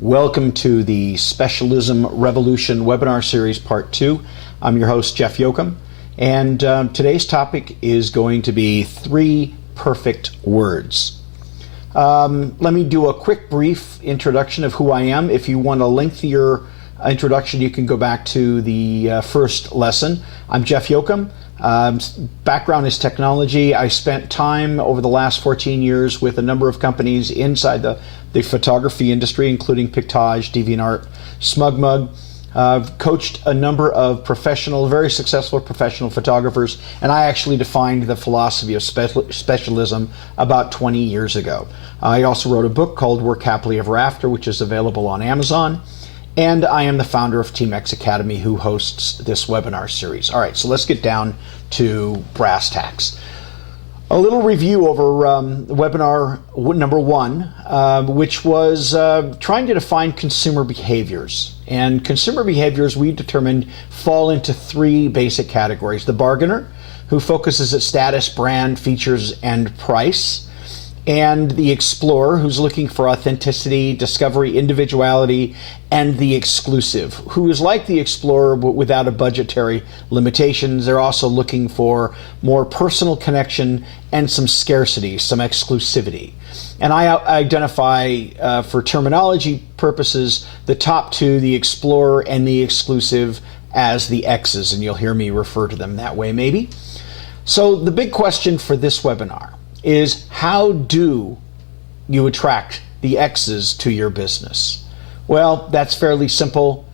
Welcome to the Specialism Revolution webinar series part 2. I'm your host, Jeff Jochum, and today's topic is going to be 3 perfect words. Let me do a quick brief introduction of who I am. If you want a lengthier introduction, you can go back to the first lesson. I'm Jeff Jochum. Background is technology. I spent time over the last 14 years with a number of companies inside the photography industry, including Pictage, DeviantArt, SmugMug. Coached a number of very successful professional photographers, and I actually defined the philosophy of specialism about 20 years ago. I also wrote a book called Work Happily Ever After, which is available on Amazon. And I am the founder of Team X Academy, who hosts this webinar series. All right, so let's get down to brass tacks. A little review over webinar number 1, which was trying to define consumer behaviors. And consumer behaviors, we determined, fall into 3 basic categories. The bargainer, who focuses at status, brand, features, and price. And the explorer, who's looking for authenticity, discovery, individuality, and the exclusive, who is like the explorer but without a budgetary limitations. They're also looking for more personal connection and some scarcity, some exclusivity. And I identify, for terminology purposes, the top 2, the explorer and the exclusive, as the X's, and you'll hear me refer to them that way maybe. So the big question for this webinar is, how do you attract the X's to your business? Well, that's fairly simple.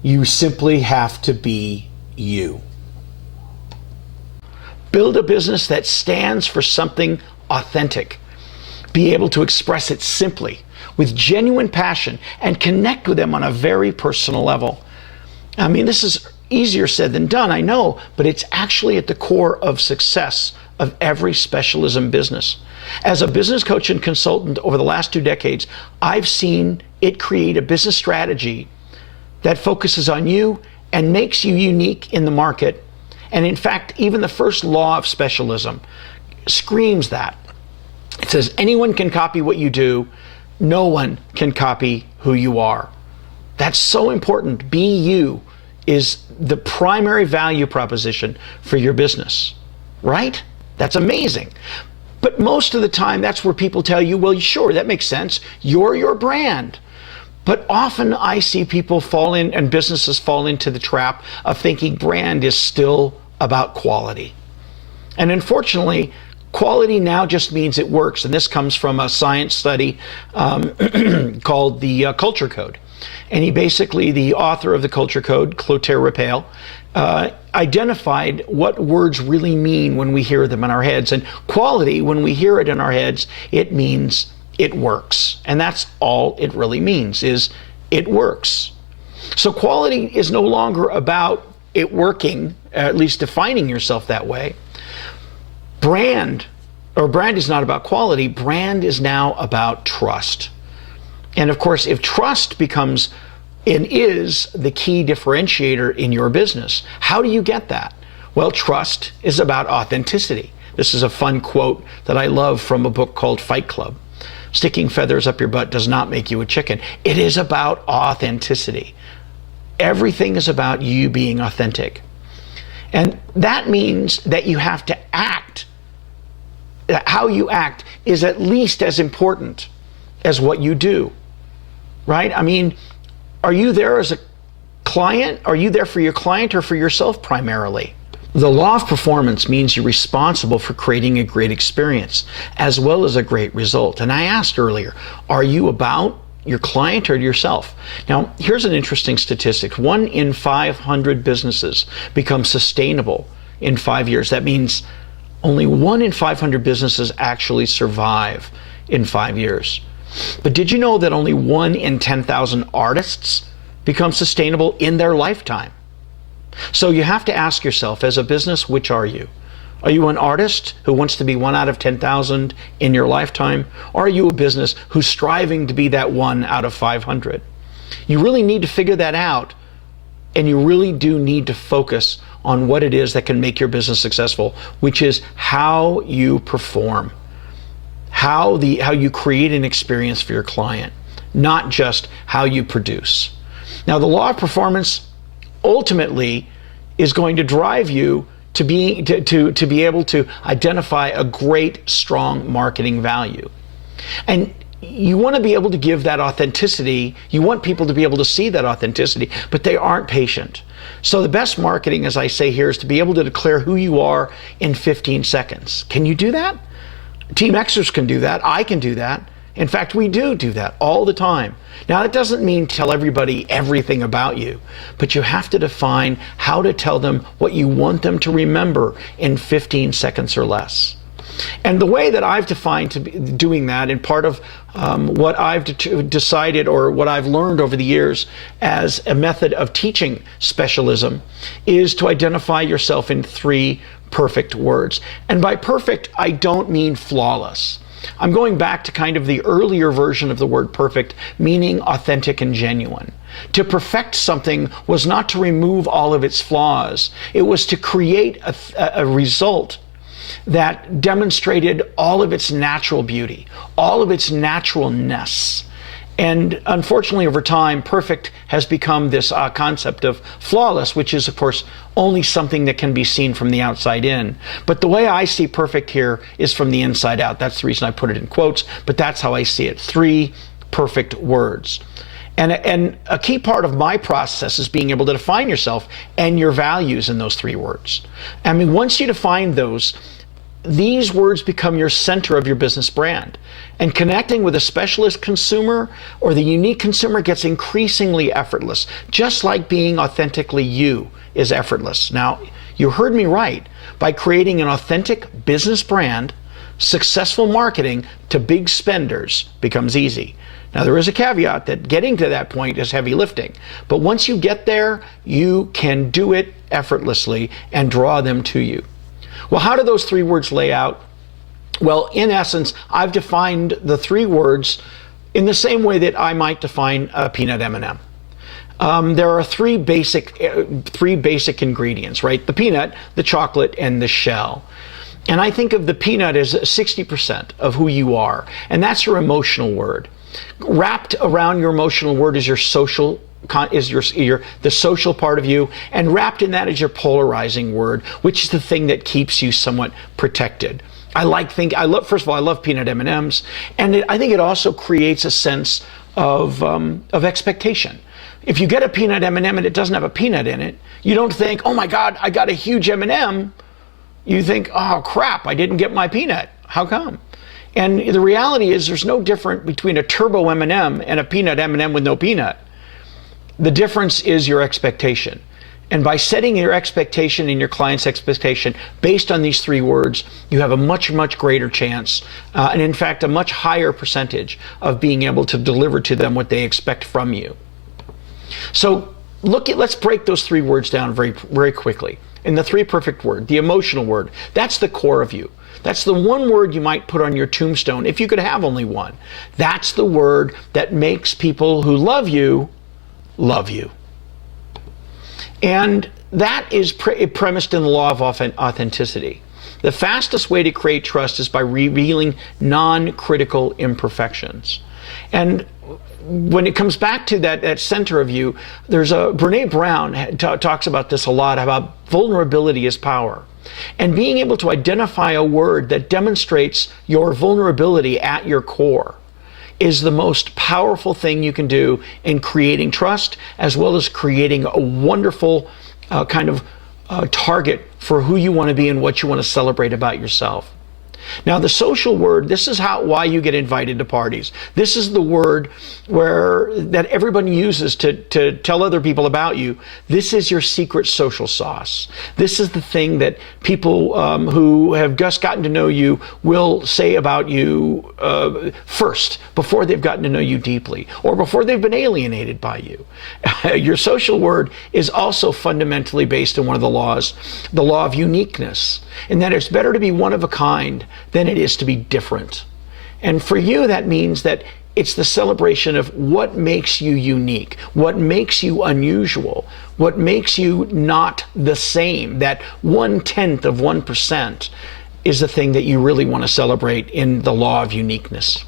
You simply have to be you. Build a business that stands for something authentic. Be able to express it simply, with genuine passion, and connect with them on a very personal level. I mean, this is easier said than done, I know, but it's actually at the core of success of every specialism business. As a business coach and consultant over the last 2 decades, I've seen it create a business strategy that focuses on you and makes you unique in the market. And in fact, even the first law of specialism screams that. It says anyone can copy what you do, no one can copy who you are. That's so important. Be you is the primary value proposition for your business, right? That's amazing. But most of the time, that's where people tell you, well, sure, that makes sense. You're your brand. But often I see people fall in, and businesses fall into the trap of thinking brand is still about quality. And unfortunately, quality now just means it works. And this comes from a science study called the Culture Code. And the author of the Culture Code, Clotaire Raphael, identified what words really mean when we hear them in our heads. And quality, when we hear it in our heads, it means it works. And that's all it really means, is it works. So quality is no longer about it working, at least defining yourself that way. Brand is not about quality. Brand is now about trust. And of course, if trust becomes and is the key differentiator in your business, how do you get that? Well, trust is about authenticity. This is a fun quote that I love from a book called Fight Club. Sticking feathers up your butt does not make you a chicken. It is about authenticity. Everything is about you being authentic. And that means that you have to act. How you act is at least as important as what you do, right? I mean, are you there as a client? Are you there for your client or for yourself primarily? The law of performance means you're responsible for creating a great experience as well as a great result. And I asked earlier, are you about your client or yourself? Now, here's an interesting statistic. 1 in 500 businesses become sustainable in 5 years. That means only 1 in 500 businesses actually survive in 5 years. But did you know that only 1 in 10,000 artists become sustainable in their lifetime? So you have to ask yourself, as a business, which are you? Are you an artist who wants to be 1 out of 10,000 in your lifetime? Or are you a business who's striving to be that 1 out of 500? You really need to figure that out, and you really do need to focus on what it is that can make your business successful, which is how you perform. How you create an experience for your client. not just how you produce. Now, the law of performance ultimately is going to drive you to be able to identify a great, strong marketing value. And you want to be able to give that authenticity. You want people to be able to see that authenticity, but they aren't patient. So the best marketing, as I say here, is to be able to declare who you are in 15 seconds. Can you do that? Team Xers can do that. I can do that. In fact, we do that all the time. Now, that doesn't mean tell everybody everything about you, but you have to define how to tell them what you want them to remember in 15 seconds or less. And the way that I've defined to be doing that, and part of what I've decided or what I've learned over the years as a method of teaching specialism, is to identify yourself in 3 perfect words. And by perfect, I don't mean flawless. I'm going back to kind of the earlier version of the word perfect, meaning authentic and genuine. To perfect something was not to remove all of its flaws. It was to create a result that demonstrated all of its natural beauty, all of its naturalness. And unfortunately, over time, perfect has become this concept of flawless, which is, of course, only something that can be seen from the outside in. But the way I see perfect here is from the inside out. That's the reason I put it in quotes, but that's how I see it. 3 perfect words. And a key part of my process is being able to define yourself and your values in those 3 words. I mean, once you define those, these words become your center of your business brand. And connecting with a specialist consumer or the unique consumer gets increasingly effortless, just like being authentically you is effortless. Now, you heard me right. By creating an authentic business brand, successful marketing to big spenders becomes easy. Now, there is a caveat that getting to that point is heavy lifting. But once you get there, you can do it effortlessly and draw them to you. Well, how do those 3 words lay out? Well, in essence, I've defined the 3 words in the same way that I might define a peanut M&M. There are 3 basic ingredients, right? The peanut, the chocolate, and the shell. And I think of the peanut as 60% of who you are, and that's your emotional word. Wrapped around your emotional word is your social the social part of you, and wrapped in that is your polarizing word, which is the thing that keeps you somewhat protected. First of all, I love peanut M&Ms, and I think it also creates a sense of expectation. If you get a peanut M&M and it doesn't have a peanut in it, you don't think, oh my God, I got a huge M&M. You think, oh crap, I didn't get my peanut. How come? And the reality is there's no difference between a turbo M&M and a peanut M&M with no peanut. The difference is your expectation. And by setting your expectation and your client's expectation based on these 3 words, you have a much, much greater chance, and in fact, a much higher percentage of being able to deliver to them what they expect from you. So let's break those 3 words down very, very quickly. In the 3 perfect word, the emotional word, that's the core of you. That's the one word you might put on your tombstone if you could have only one. That's the word that makes people who love you love you. And that is premised in the law of authenticity. The fastest way to create trust is by revealing non-critical imperfections. And when it comes back to that center of you, there's Brene Brown talks about this a lot, about vulnerability is power. And being able to identify a word that demonstrates your vulnerability at your core is the most powerful thing you can do in creating trust, as well as creating a wonderful target for who you want to be and what you want to celebrate about yourself. Now, the social word, this is why you get invited to parties. This is the word that everybody uses to tell other people about you. This is your secret social sauce. This is the thing that people who have just gotten to know you will say about you first, before they've gotten to know you deeply, or before they've been alienated by you. Your social word is also fundamentally based on one of the laws, the law of uniqueness, and that it's better to be one of a kind than it is to be different. And for you, that means that it's the celebration of what makes you unique, what makes you unusual, what makes you not the same. That 1/10 of 1% is the thing that you really want to celebrate in the law of uniqueness.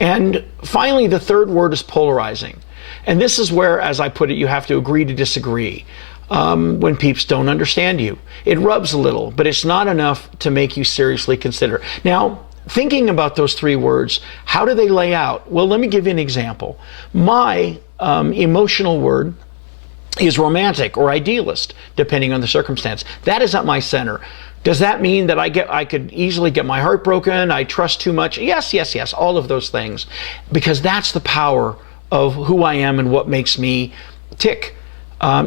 And finally, the third word is polarizing. And this is where, as I put it, you have to agree to disagree. When peeps don't understand you, it rubs a little, but it's not enough to make you seriously consider. Now, thinking about those three words, how do they lay out? Well, let me give you an example. My emotional word is romantic or idealist, depending on the circumstance. That is at my center. Does that mean that I could easily get my heart broken? I trust too much? Yes, yes, yes, all of those things, because that's the power of who I am and what makes me tick.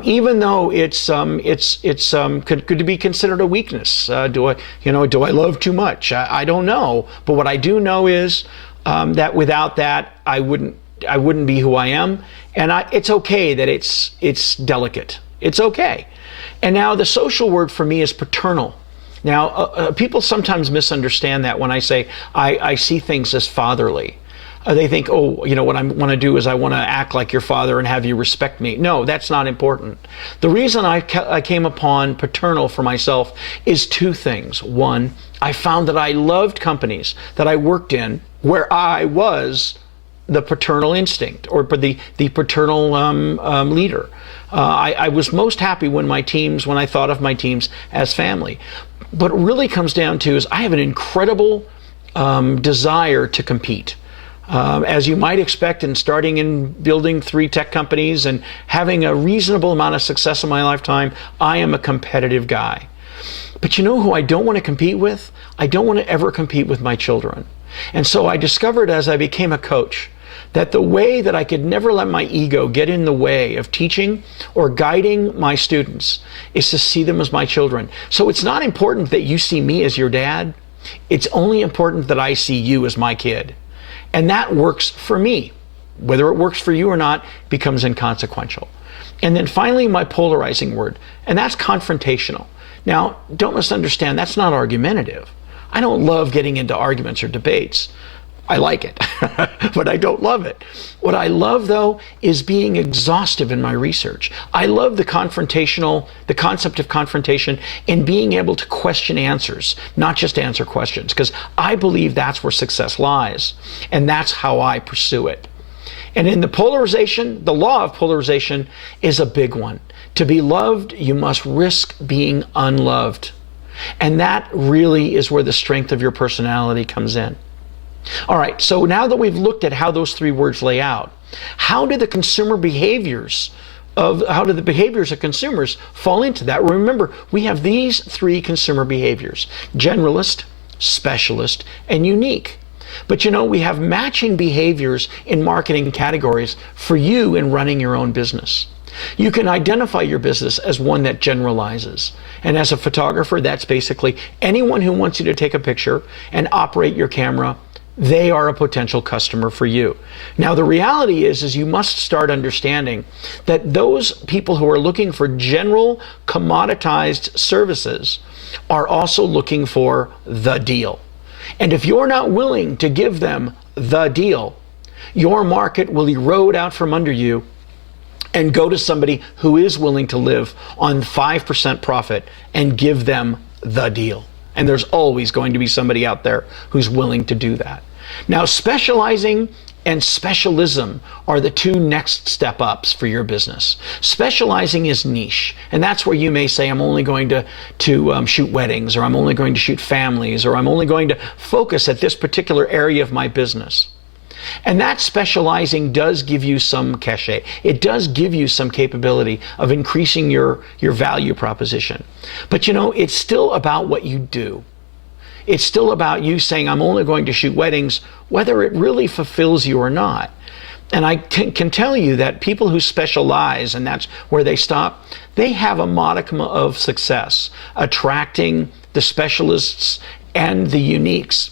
Even though could be considered a weakness. Do I love too much? I don't know. But what I do know is that without that, I wouldn't be who I am. And it's okay that it's delicate. It's okay. And now the social word for me is paternal. Now, people sometimes misunderstand that when I say I see things as fatherly. They think, oh, what I want to do is I want to act like your father and have you respect me. No, that's not important. The reason I came upon paternal for myself is two things. One, I found that I loved companies that I worked in where I was the paternal instinct or the paternal leader. I was most happy when I thought of my teams as family. But it really comes down to is I have an incredible desire to compete. As you might expect, in starting and building 3 tech companies and having a reasonable amount of success in my lifetime, I am a competitive guy. But you know who I don't want to compete with? I don't want to ever compete with my children. And so I discovered as I became a coach that the way that I could never let my ego get in the way of teaching or guiding my students is to see them as my children. So it's not important that you see me as your dad. It's only important that I see you as my kid. And that works for me. Whether it works for you or not becomes inconsequential. And then finally, my polarizing word, and that's confrontational. Now, don't misunderstand, that's not argumentative. I don't love getting into arguments or debates. I like it, but I don't love it. What I love, though, is being exhaustive in my research. I love the concept of confrontation and being able to question answers, not just answer questions, because I believe that's where success lies, and that's how I pursue it. And in the polarization, the law of polarization is a big one. To be loved, you must risk being unloved. And that really is where the strength of your personality comes in. All right, so now that we've looked at how those 3 words lay out, how do the behaviors of consumers fall into that? Remember, we have these 3 consumer behaviors: generalist, specialist, and unique. But we have matching behaviors in marketing categories for you in running your own business. You can identify your business as one that generalizes. And as a photographer, that's basically anyone who wants you to take a picture and operate your camera. They are a potential customer for you. Now, the reality is you must start understanding that those people who are looking for general commoditized services are also looking for the deal. And if you're not willing to give them the deal, your market will erode out from under you and go to somebody who is willing to live on 5% profit and give them the deal. And there's always going to be somebody out there who's willing to do that. Now, specializing and specialism are the 2 next step ups for your business. Specializing is niche, and that's where you may say, I'm only going to shoot weddings, or I'm only going to shoot families, or I'm only going to focus at this particular area of my business. And that specializing does give you some cachet. It does give you some capability of increasing your value proposition. But it's still about what you do. It's still about you saying, I'm only going to shoot weddings, whether it really fulfills you or not. And I can tell you that people who specialize, and that's where they stop, they have a modicum of success attracting the specialists and the uniques.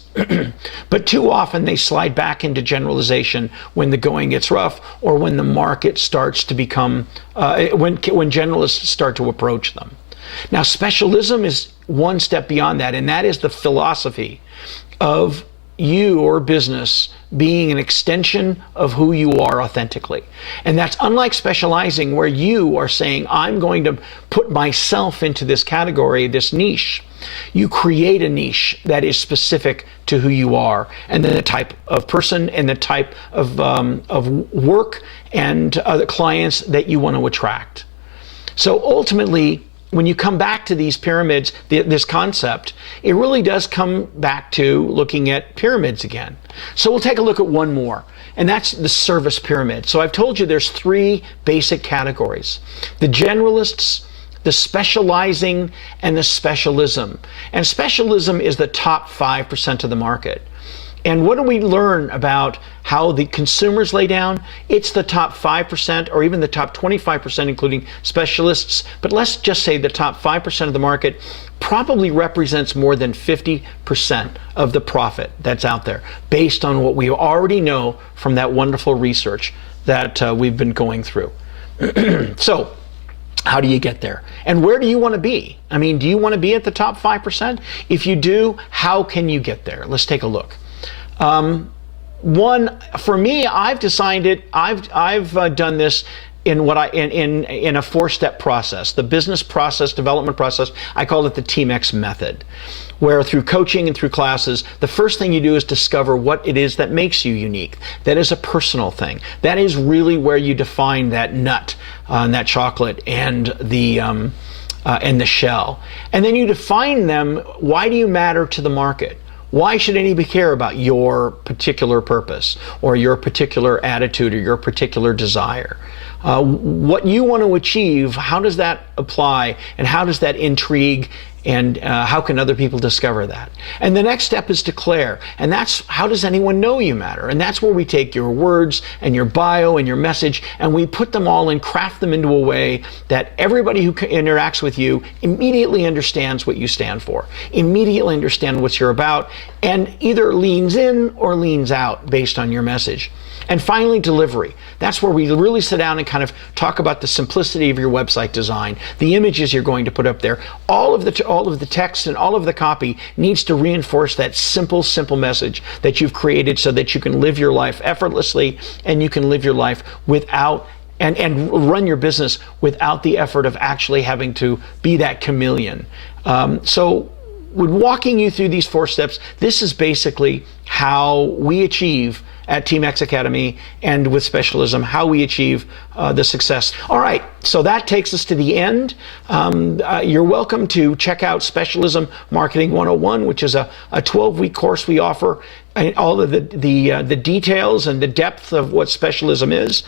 But too often they slide back into generalization when the going gets rough, or when the market starts to become, when generalists start to approach them. Now, specialism is one step beyond that, and that is the philosophy of you or business being an extension of who you are authentically. And that's unlike specializing, where you are saying, I'm going to put myself into this category, this niche. You create a niche that is specific to who you are, and then the type of person and the type of work and other clients that you want to attract. So ultimately, when you come back to these pyramids, this concept, it really does come back to looking at pyramids again. So we'll take a look at one more, and that's the service pyramid. So I've told you there's three basic categories: the generalists, the specializing, and the specialism. And specialism is the top 5% of the market. And what do we learn about how the consumers lay down? It's the top 5% or even the top 25%, including specialists. But let's just say the top 5% of the market probably represents more than 50% of the profit that's out there, based on what we already know from that wonderful research that we've been going through. So, how do you get there? And where do you want to be? I mean, do you want to be at the top 5%? If you do, how can you get there? Let's take a look. One, for me, I've decided, I've done this in in a 4-step process, the business process, development process. I call it the Team-X method, where through coaching and through classes, the first thing you do is discover what it is that makes you unique. That is a personal thing. That is really where you define that nut, that chocolate, and the shell. And then you define them. Why do you matter to the market? Why should anybody care about your particular purpose or your particular attitude or your particular desire? What you want to achieve, how does that apply, and how does that intrigue, and how can other people discover that? And the next step is declare, and that's how does anyone know you matter? And that's where we take your words and your bio and your message, and we put them all and craft them into a way that everybody who interacts with you immediately understands what you stand for, immediately understand what you're about, and either leans in or leans out based on your message. And finally, delivery. That's where we really sit down and kind of talk about the simplicity of your website design, the images you're going to put up there. All of the text and all of the copy needs to reinforce that simple message that you've created, so that you can live your life effortlessly, and you can live your life without and run your business without the effort of actually having to be that chameleon. So with walking you through these 4 steps, this is basically how we achieve at Team-X Academy, and with Specialism, how we achieve the success. All right, so that takes us to the end. You're welcome to check out Specialism Marketing 101, which is a 12-week course we offer, and all of the details and the depth of what Specialism is.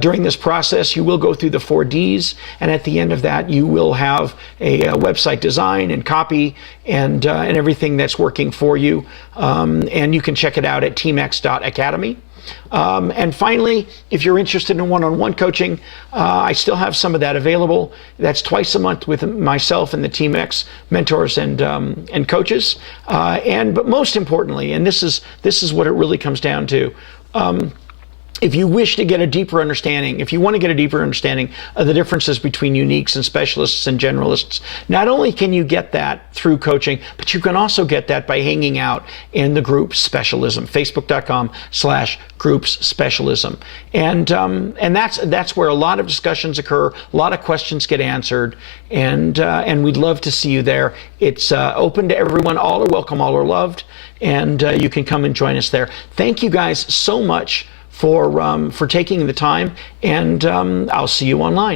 During this process, you will go through the 4 Ds, and at the end of that, you will have a website design and copy and everything that's working for you. And you can check it out at teamx.academy. And finally, if you're interested in one-on-one coaching, I still have some of that available. That's twice a month with myself and the Team-X mentors and coaches. But most importantly, and this is what it really comes down to, if you wish to get a deeper understanding, if you want to get a deeper understanding of the differences between uniques and specialists and generalists, not only can you get that through coaching, but you can also get that by hanging out in the group Specialism, facebook.com/groups Specialism. And that's where a lot of discussions occur, a lot of questions get answered, and we'd love to see you there. It's open to everyone, all are welcome, all are loved, and you can come and join us there. Thank you guys so much for taking the time, and I'll see you online.